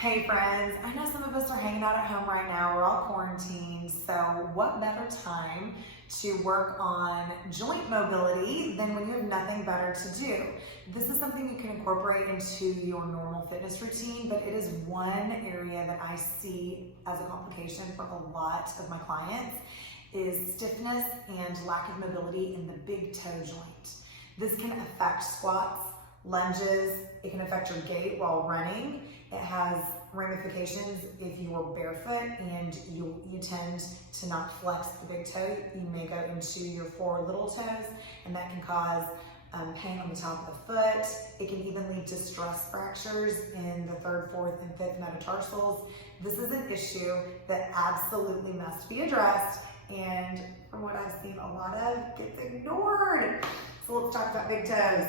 Hey friends, I know some of us are hanging out at home right now. We're all quarantined, so what better time to work on joint mobility than when you have nothing better to do? This is something you can incorporate into your normal fitness routine, but it is one area that I see as a complication for a lot of my clients is stiffness and lack of mobility in the big toe joint. This can affect squats, lunges, it can affect your gait while running. It has ramifications if you are barefoot and you tend to not flex the big toe. You may go into your four little toes, and that can cause pain on the top of the foot. It can even lead to stress fractures in the third, fourth, and fifth metatarsals. This is an issue that absolutely must be addressed, and from what I've seen, a lot of gets ignored. So let's talk about big toes.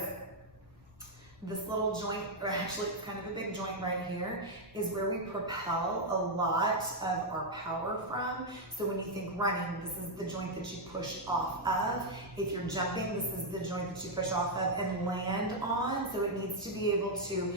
This little joint, or actually kind of a big joint right here, is where we propel a lot of our power from. So when you think running, this is the joint that you push off of. If you're jumping, this is the joint that you push off of and land on. So it needs to be able to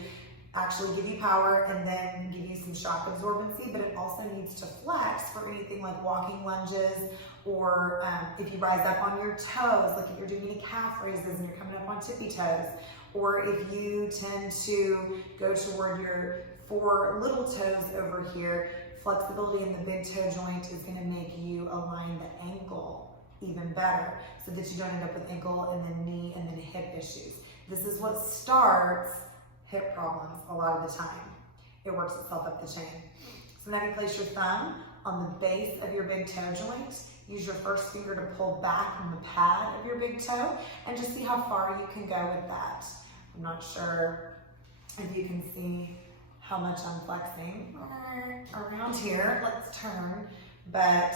actually give you power and then give you some shock absorbency, but it also needs to flex for anything like walking lunges, or if you rise up on your toes, like if you're doing any calf raises and you're coming up on tippy toes, or if you tend to go toward your four little toes over here, flexibility in the big toe joint is going to make you align the ankle even better so that you don't end up with ankle and then knee and then hip issues. This is what starts hip problems a lot of the time. It works itself up the chain. So now you place your thumb on the base of your big toe joint. Use your first finger to pull back from the pad of your big toe and just see how far you can go with that. I'm not sure if you can see how much I'm flexing around here. Let's turn, but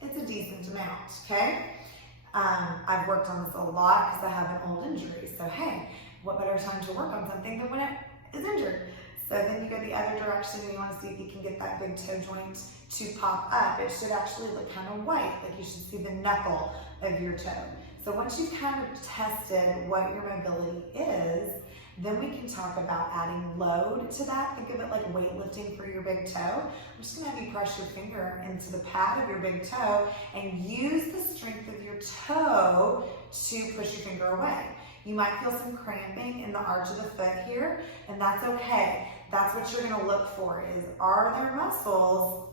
it's a decent amount, okay? I've worked on this a lot because I have an old injury. So hey, what better time to work on something than when it is injured? So then you go the other direction and you want to see if you can get that big toe joint to pop up. It should actually look kind of white, like you should see the knuckle of your toe. So once you've kind of tested what your mobility is, then we can talk about adding load to that. Think of it like weightlifting for your big toe. I'm just gonna have you press your finger into the pad of your big toe and use the strength of your toe to push your finger away. You might feel some cramping in the arch of the foot here, and that's okay. That's what you're gonna look for is, are there muscles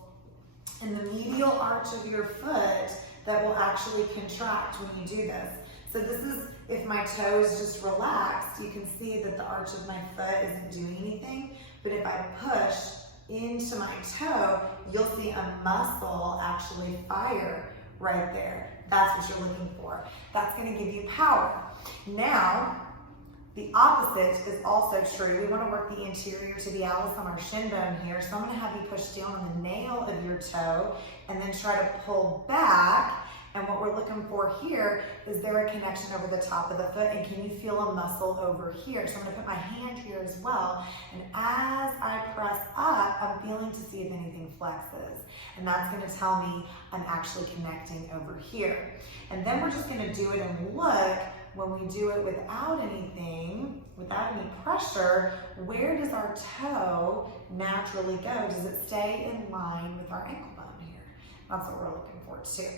in the medial arch of your foot that will actually contract when you do this? So this is, if my toe is just relaxed, you can see that the arch of my foot isn't doing anything, but if I push into my toe, you'll see a muscle actually fire right there. That's what you're looking for. That's gonna give you power. Now, the opposite is also true. We want to work the anterior tibialis on our shin bone here. So I'm going to have you push down on the nail of your toe and then try to pull back. And what we're looking for here is there a connection over the top of the foot, and can you feel a muscle over here? So I'm going to put my hand here as well, and as I press up, I'm feeling to see if anything flexes, and that's going to tell me I'm actually connecting over here. And then we're just going to do it and look. When we do it without anything, without any pressure, where does our toe naturally go? Does it stay in line with our ankle bone here? That's what we're looking for too.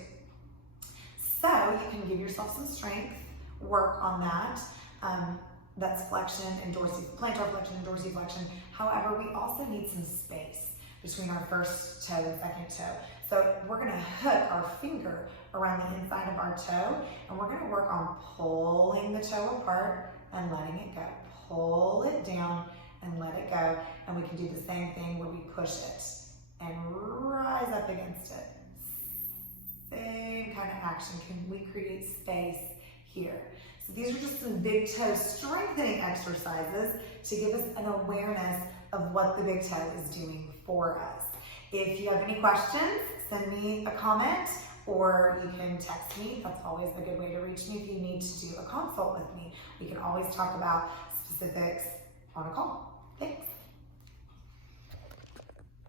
So you can give yourself some strength, work on that. That's flexion and plantar flexion and dorsiflexion. However, we also need some space between our first toe and second toe. So we're gonna hook our finger around the inside of our toe, and we're gonna work on pulling the toe apart and letting it go. Pull it down and let it go. And we can do the same thing where we push it and rise up against it. Same kind of action. Can we create space here? So these are just some big toe strengthening exercises to give us an awareness of what the big toe is doing for us. If you have any questions, send me a comment or you can text me. That's always a good way to reach me if you need to do a consult with me. We can always talk about specifics on a call. Thanks.